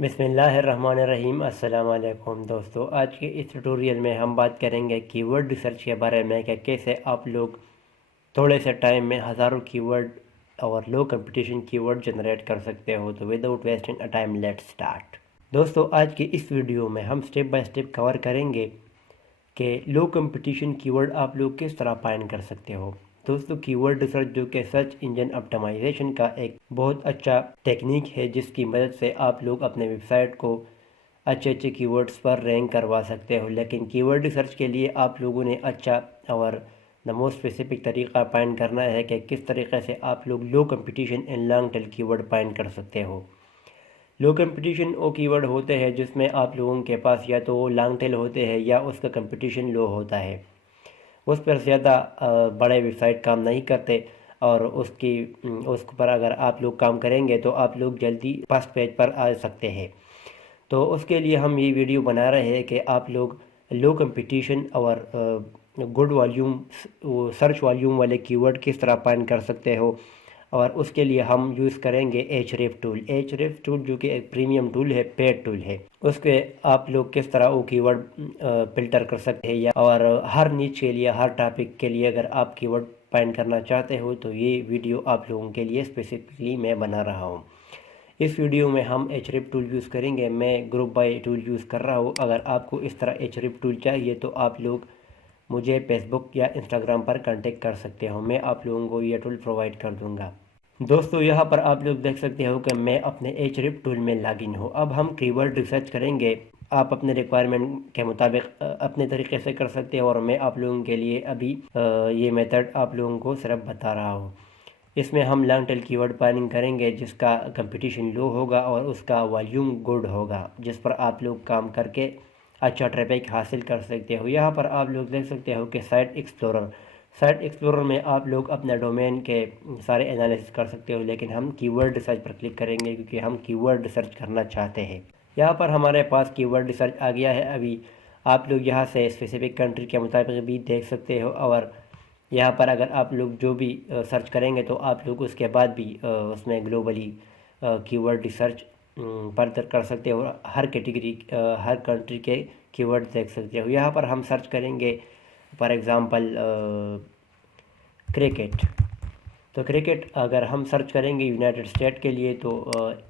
बिस्मिल्लाहिर्रहमानिर्रहीम। अस्सलाम वालेकुम दोस्तों, आज के इस ट्यूटोरियल में हम बात करेंगे कीवर्ड रिसर्च के बारे में कि कैसे आप लोग थोड़े से टाइम में हज़ारों कीवर्ड और लो कंपटीशन कीवर्ड जनरेट कर सकते हो। तो without wasting a time let's start. दोस्तों, आज के इस वीडियो में हम स्टेप बाय स्टेप कवर करेंगे कि लो कंपटीशन कीवर्ड आप लोग किस तरह फाइंड कर सकते हो। दोस्तों, कीवर्ड रिसर्च जो कि सर्च इंजन ऑप्टिमाइजेशन का एक बहुत अच्छा टेक्निक है, जिसकी मदद से आप लोग अपने वेबसाइट को अच्छे अच्छे कीवर्ड्स पर रैंक करवा सकते हो। लेकिन कीवर्ड रिसर्च के लिए आप लोगों ने अच्छा और द मोस्ट स्पेसिफिक तरीका फाइंड करना है कि किस तरीके से आप लोग low competition and long tail keyword find कर सकते हो। लो कंपटीशन वो कीवर्ड होते हैं जिसमें आप लोगों के पास या तो लॉन्ग टेल होते हैं या उसका कंपटीशन लो होता है। उस पर ज़्यादा बड़े वेबसाइट काम नहीं करते और उस पर अगर आप लोग काम करेंगे तो आप लोग जल्दी फर्स्ट पेज पर आ सकते हैं। तो उसके लिए हम ये वीडियो बना रहे हैं कि आप लोग लो कंपटीशन और गुड वॉल्यूम सर्च वॉल्यूम वाले कीवर्ड किस तरह फाइंड कर सकते हो। और उसके लिए हम यूज़ करेंगे एचरेफ टूल। एचरेफ टूल जो कि एक प्रीमियम टूल है, पेड टूल है। उसके आप लोग किस तरह वो कीवर्ड फिल्टर कर सकते हैं या और हर नीच के लिए, हर टॉपिक के लिए अगर आप कीवर्ड फाइंड करना चाहते हो तो ये वीडियो आप लोगों के लिए स्पेसिफिकली मैं बना रहा हूँ। इस वीडियो में हम एचरेफ टूल यूज़ करेंगे। मैं ग्रुप बाय टूल यूज़ कर रहा हूँ। अगर आपको इस तरह एचरेफ टूल चाहिए तो आप लोग मुझे फेसबुक या इंस्टाग्राम पर कांटेक्ट कर सकते हो। मैं आप लोगों को ये टूल प्रोवाइड कर दूंगा। दोस्तों, यहाँ पर आप लोग देख सकते हो कि मैं अपने एचरेफ टूल में लॉगिन हूँ। अब हम कीवर्ड रिसर्च करेंगे। आप अपने रिक्वायरमेंट के मुताबिक अपने तरीके से कर सकते हो और मैं आप लोगों के लिए अभी ये मेथड आप लोगों को सिर्फ बता रहा हूँ। इसमें हम लॉन्ग टेल कीवर्ड प्लानिंग करेंगे जिसका कंपटीशन लो होगा और उसका वॉल्यूम गुड होगा, जिस पर आप लोग काम करके अच्छा ट्रैफिक हासिल कर सकते हो। यहाँ पर आप लोग देख सकते हो कि साइट एक्सप्लोरर में आप लोग अपने डोमेन के सारे एनालिसिस कर सकते हो, लेकिन हम कीवर्ड रिसर्च पर क्लिक करेंगे क्योंकि हम कीवर्ड रिसर्च करना चाहते हैं। यहाँ पर हमारे पास कीवर्ड रिसर्च आ गया है। अभी आप लोग यहाँ से स्पेसिफिक कंट्री के मुताबिक भी देख सकते हो और यहाँ पर अगर आप लोग जो भी सर्च करेंगे तो आप लोग उसके बाद भी उसमें ग्लोबली कीवर्ड रिसर्च फर्दर कर सकते हो। हर कैटेगरी, हर कंट्री के कीवर्ड देख सकते हो। यहाँ पर हम सर्च करेंगे फॉर एग्ज़ाम्पल क्रिकेट। तो क्रिकेट अगर हम सर्च करेंगे यूनाइटेड स्टेट के लिए तो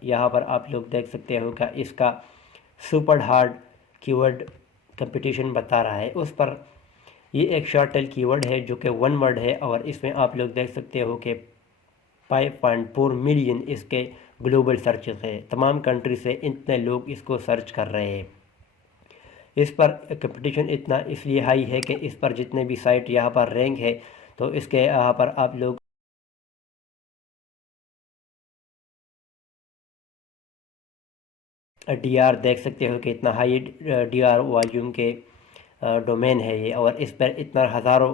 यहाँ पर आप लोग देख सकते हो कि इसका सुपर हार्ड कीवर्ड कंपटीशन बता रहा है। उस पर ये एक शॉर्ट टेल कीवर्ड है जो कि वन वर्ड है और इसमें आप लोग देख सकते हो कि 5.4 मिलियन इसके ग्लोबल सर्चेस है। तमाम कंट्री से इतने लोग इसको सर्च कर रहे हैं। इस पर कंपटीशन इतना इसलिए हाई है कि इस पर जितने भी साइट यहाँ पर रैंक है तो इसके यहाँ पर आप लोग डीआर देख सकते हो कि इतना हाई डीआर वॉल्यूम के डोमेन है ये। और इस पर इतना हज़ारों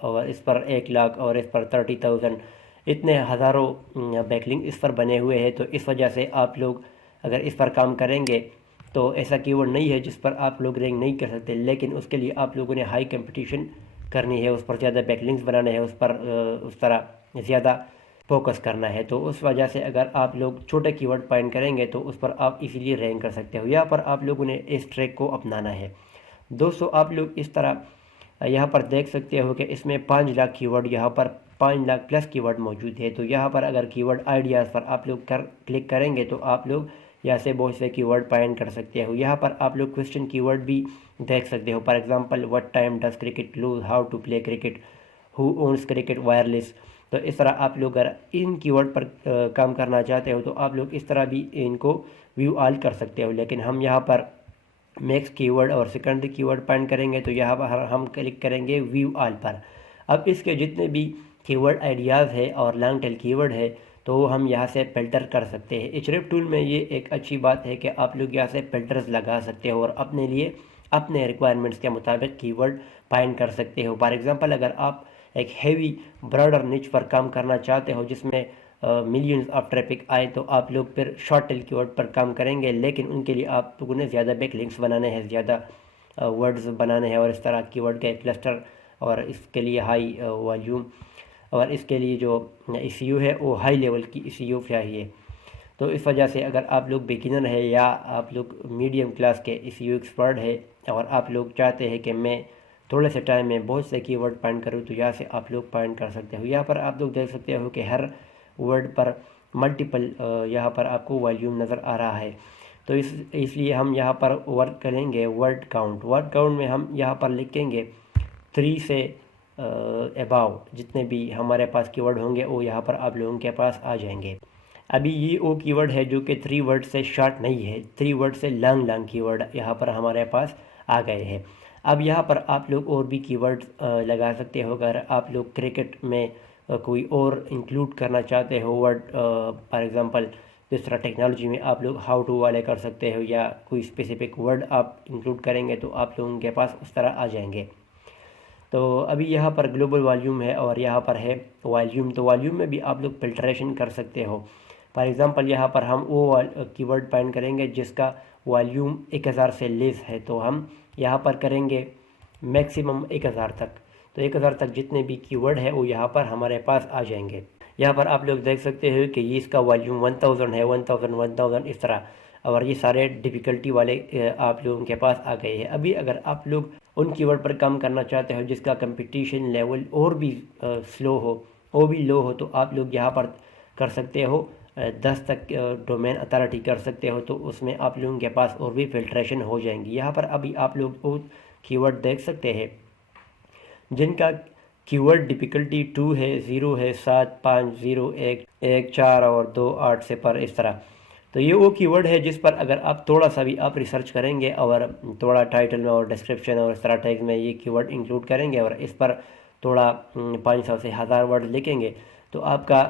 और इस पर 1 लाख और इस पर 30,000 इतने हज़ारों बैकलिंक इस पर बने हुए हैं। तो इस वजह से आप लोग अगर इस पर काम करेंगे तो ऐसा कीवर्ड नहीं है जिस पर आप लोग रैंक नहीं कर सकते, लेकिन उसके लिए आप लोगों ने हाई कंपटीशन करनी है, उस पर ज़्यादा बैकलिंक्स बनाने हैं, उस पर उस तरह ज़्यादा फोकस करना है। तो उस वजह से अगर आप लोग छोटे कीवर्ड फाइंड करेंगे तो उस पर आप इजीली रैंक कर सकते हो। यहाँ पर आप लोगों ने इस ट्रैक को अपनाना है। दोस्तों, आप लोग इस तरह यहाँ पर देख सकते हो कि इसमें 5 लाख कीवर्ड, यहाँ पर 5 लाख प्लस कीवर्ड मौजूद है। तो यहाँ पर अगर कीवर्ड आइडियाज़ पर आप लोग क्लिक करेंगे तो आप लोग यहाँ से बहुत से कीवर्ड फाइंड कर सकते हो। यहाँ पर आप लोग क्वेश्चन कीवर्ड भी देख सकते हो। For example, what time does cricket lose, how to play cricket, who owns cricket wireless. तो इस तरह आप लोग अगर इन कीवर्ड पर काम करना चाहते हो तो आप लोग इस तरह भी इनको व्यू ऑल कर सकते हो। लेकिन हम यहाँ पर मैक्स कीवर्ड और सेकेंडरी कीवर्ड फाइंड करेंगे तो यहाँ पर हम क्लिक करेंगे व्यू ऑल पर। अब इसके जितने भी कीवर्ड आइडियाज़ है और लॉन्ग टेल कीवर्ड है तो हम यहाँ से फ़िल्टर कर सकते हैं। एचरेफ टूल में ये एक अच्छी बात है कि आप लोग यहाँ से फ़िल्टर्स लगा सकते हो और अपने लिए अपने रिक्वायरमेंट्स के मुताबिक कीवर्ड फाइंड कर सकते हो। फॉर एग्जांपल, अगर आप एक हैवी ब्रॉडर निच पर काम करना चाहते हो जिसमें मिलियंस ऑफ ट्रैफिक आए तो आप लोग फिर शॉर्ट टेल कीवर्ड पर काम करेंगे, लेकिन उनके लिए आप लोगों ने ज़्यादा बैक लिंक्स बनाने हैं, ज़्यादा वर्ड्स बनाने हैं और इस तरह कीवर्ड के क्लस्टर, और इसके लिए हाई वॉल्यूम और इसके लिए जो ईसीयू है वो हाई लेवल की ईसीयू चाहिए। तो इस वजह से अगर आप लोग बिगिनर है या आप लोग मीडियम क्लास के SEO एक्सपर्ट है और आप लोग चाहते हैं कि मैं थोड़े से टाइम में बहुत से कीवर्ड फाइंड करूँ, तो यहाँ से आप लोग फाइंड कर सकते हो। यहाँ पर आप लोग देख सकते हो कि हर वर्ड पर मल्टीपल यहाँ पर आपको वॉल्यूम नज़र आ रहा है। तो इसलिए हम यहाँ पर वर्क करेंगे वर्ड काउंट में हम यहाँ पर लिखेंगे 3 से अबाव जितने भी हमारे पास कीवर्ड होंगे वो यहाँ पर आप लोगों के पास आ जाएंगे। अभी ये वो कीवर्ड है जो कि 3 वर्ड से शॉर्ट नहीं है, 3 वर्ड से लॉन्ग कीवर्ड यहाँ पर हमारे पास आ गए हैं। अब यहाँ पर आप लोग और भी कीवर्ड लगा सकते हो। अगर आप लोग क्रिकेट में कोई और इंक्लूड करना चाहते हो वर्ड, फॉर एग्ज़ाम्पल जिस तरह टेक्नोलॉजी में आप लोग हाउ टू वाले कर सकते हो या कोई स्पेसिफिक वर्ड आप इंक्लूड करेंगे तो आप लोगों के पास उस तरह आ जाएंगे। तो अभी यहाँ पर ग्लोबल वॉल्यूम है और यहाँ पर है वॉल्यूम। तो वॉल्यूम में भी आप लोग फिल्ट्रेशन कर सकते हो। फॉर एग्ज़ाम्पल यहाँ पर हम वो कीवर्ड फाइंड करेंगे जिसका वॉल्यूम 1000 से लेस है, तो हम यहाँ पर करेंगे मैक्सिमम 1000 तक। तो 1000 तक जितने भी कीवर्ड है वो यहाँ पर हमारे पास आ जाएंगे। यहाँ पर आप लोग देख सकते हो कि ये इसका वॉल्यूम 1000 है, 1000 इस तरह, और ये सारे डिफ़िकल्टी वाले आप लोगों के पास आ गए हैं। अभी अगर आप लोग उन कीवर्ड पर काम करना चाहते हो जिसका कंपटीशन लेवल और भी स्लो हो, वो भी लो हो, तो आप लोग यहाँ पर कर सकते हो 10 तक डोमेन अथॉरिटी कर सकते हो। तो उसमें आप लोगों के पास और भी फिल्ट्रेशन हो जाएंगी। यहाँ पर अभी आप लोग वो कीवर्ड देख सकते हैं जिनका कीवर्ड डिफ़िकल्टी 2 है, 0 है, 7, 5, 0, 1, 1, 4 और 2, 8 से पर इस तरह। तो ये वो कीवर्ड है जिस पर अगर आप थोड़ा सा भी आप रिसर्च करेंगे और थोड़ा टाइटल में और डिस्क्रिप्शन और इस तरह टैग में ये कीवर्ड इंक्लूड करेंगे और इस पर थोड़ा 500 से 1000 वर्ड लिखेंगे, तो आपका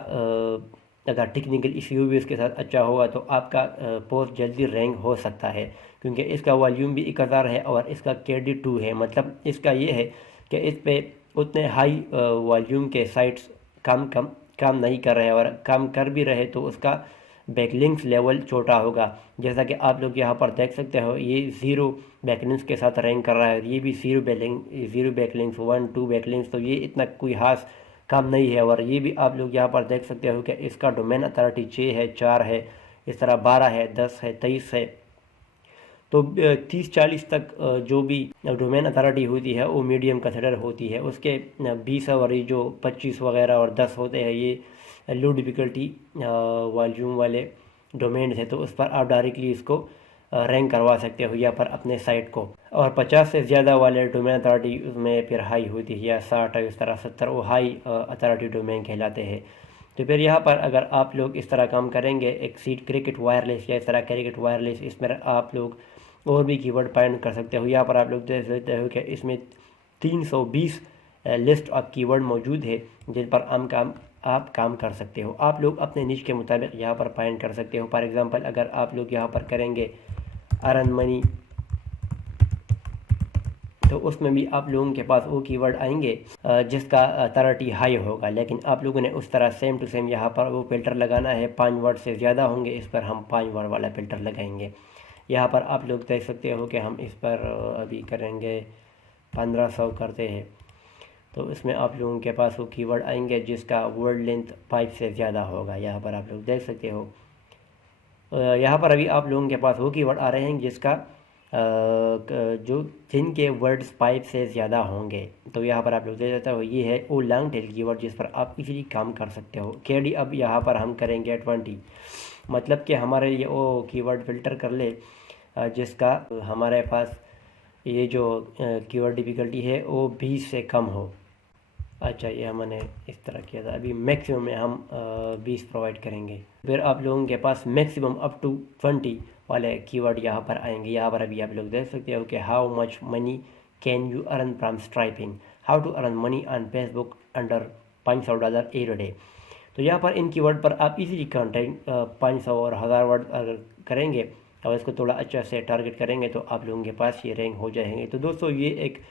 अगर टेक्निकल इश्यू भी इसके साथ अच्छा होगा तो आपका पोस्ट जल्दी रैंक हो सकता है, क्योंकि इसका वॉल्यूम भी 1000 है और इसका KD 2 है। मतलब इसका ये है कि इस पर उतने हाई वॉल्यूम के साइट्स काम नहीं कर रहे, और काम कर भी रहे तो उसका बैकलिंक्स लेवल छोटा होगा। जैसा कि आप लोग यहाँ पर देख सकते हो ये 0 बैकलिंक्स के साथ रैंक कर रहा है, ये भी 0 बैकलिंक्स, 1, 2 बैकलिंक्स, तो ये इतना कोई खास काम नहीं है। और ये भी आप लोग यहाँ पर देख सकते हो कि इसका डोमेन अथॉरिटी 6 है, 4 है, इस तरह 12 है, 10 है, 23 है। तो 30-40 तक जो भी डोमेन अथॉरिटी होती है वो मीडियम कंसिडर होती है। उसके 20 और ये जो 25 वगैरह और 10 होते हैं ये लो डिफ़िकल्टी वॉल्यूम वाले डोमेन है, तो उस पर आप डायरेक्टली इसको रैंक करवा सकते हो या पर अपने साइट को। और 50 से ज़्यादा वाले डोमेन अथॉरिटी उसमें फिर हाई होती है, या 60 इस तरह 70 वो हाई अथॉरिटी डोमेन कहलाते हैं। तो फिर यहाँ पर अगर आप लोग इस तरह काम करेंगे, एक्सीड क्रिकेट वायरलेस या इस तरह क्रिकेट वायरलेस, इसमें आप लोग और भी कीवर्ड फाइंड कर सकते हो। यहाँ पर आप लोग देख सकते हो कि इसमें 320 लिस्ट ऑफ कीवर्ड मौजूद है जिन पर आप काम कर सकते हो। आप लोग अपने निश के मुताबिक यहाँ पर फाइंड कर सकते हो। फॉर एग्ज़ाम्पल अगर आप लोग यहाँ पर करेंगे अर्न मनी, तो उसमें भी आप लोगों के पास वो कीवर्ड आएंगे जिसका अथॉरिटी हाई होगा, लेकिन आप लोगों ने उस तरह सेम टू सेम यहाँ पर वो फ़िल्टर लगाना है। 5 वर्ड से ज़्यादा होंगे इस पर हम 5 वर्ड वाला फ़िल्टर लगाएंगे। यहाँ पर आप लोग देख सकते हो कि हम इस पर अभी करेंगे 1500 करते हैं, तो इसमें आप लोगों के पास वो कीवर्ड आएंगे जिसका वर्ड लेंथ 5 से ज़्यादा होगा। यहाँ पर आप लोग देख सकते हो यहाँ पर अभी आप लोगों के पास वो कीवर्ड आ रहे हैं जिसका जिनके वर्ड्स 5 से ज़्यादा होंगे। तो यहाँ पर आप लोग देख सकते हो ये है वो लॉन्ग टेल कीवर्ड जिस पर आप इजीली काम कर सकते हो। KD अब यहाँ पर हम करेंगे 20, मतलब कि हमारे ये वो कीवर्ड फ़िल्टर कर ले जिसका हमारे पास ये जो कीवर्ड डिफ़िकल्टी है वो 20 से कम हो। अच्छा, ये हमने इस तरह किया था। अभी मैक्सिमम में हम 20 प्रोवाइड करेंगे। फिर आप लोगों के पास मैक्सिमम अप टू 20 वाले कीवर्ड यहाँ पर आएंगे। यहाँ पर अभी आप लोग देख सकते हो कि how much money can you earn from striping, how to earn money on Facebook under $500 a day. तो यहाँ पर इन कीवर्ड पर आप इजीली कंटेंट 500 और 1000 वर्ड अगर करेंगे और इसको थोड़ा अच्छा से टारगेट करेंगे तो आप लोगों के पास ये रैंक हो जाएंगे। तो दोस्तों ये एक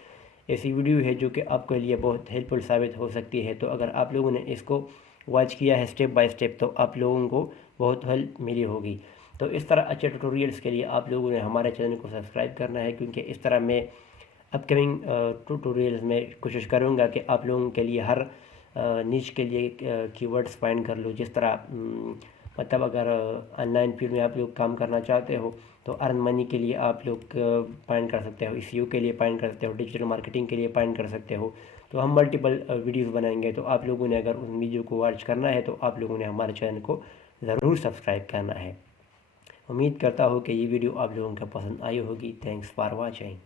ऐसी वीडियो है जो कि आपके लिए बहुत हेल्पफुल साबित हो सकती है। तो अगर आप लोगों ने इसको वॉच किया है स्टेप बाय स्टेप तो आप लोगों को बहुत हेल्प मिली होगी। तो इस तरह अच्छे ट्यूटोरियल्स के लिए आप लोगों ने हमारे चैनल को सब्सक्राइब करना है, क्योंकि इस तरह मैं अपकमिंग ट्यूटोरियल्स में कोशिश करूँगा कि आप लोगों के लिए हर नीच के लिए कीवर्ड्स फाइंड कर लूँ। जिस तरह मतलब अगर ऑनलाइन फील्ड में आप लोग काम करना चाहते हो तो अर्न मनी के लिए आप लोग पॉइंट कर सकते हो, एसईओ के लिए पॉइंट कर सकते हो, डिजिटल मार्केटिंग के लिए पॉइंट कर सकते हो। तो हम मल्टीपल वीडियोस बनाएंगे, तो आप लोगों ने अगर उन वीडियो को वॉच करना है तो आप लोगों ने हमारे चैनल को ज़रूर सब्सक्राइब करना है। उम्मीद करता हूँ कि ये वीडियो आप लोगों को पसंद आई होगी। Thanks for watching.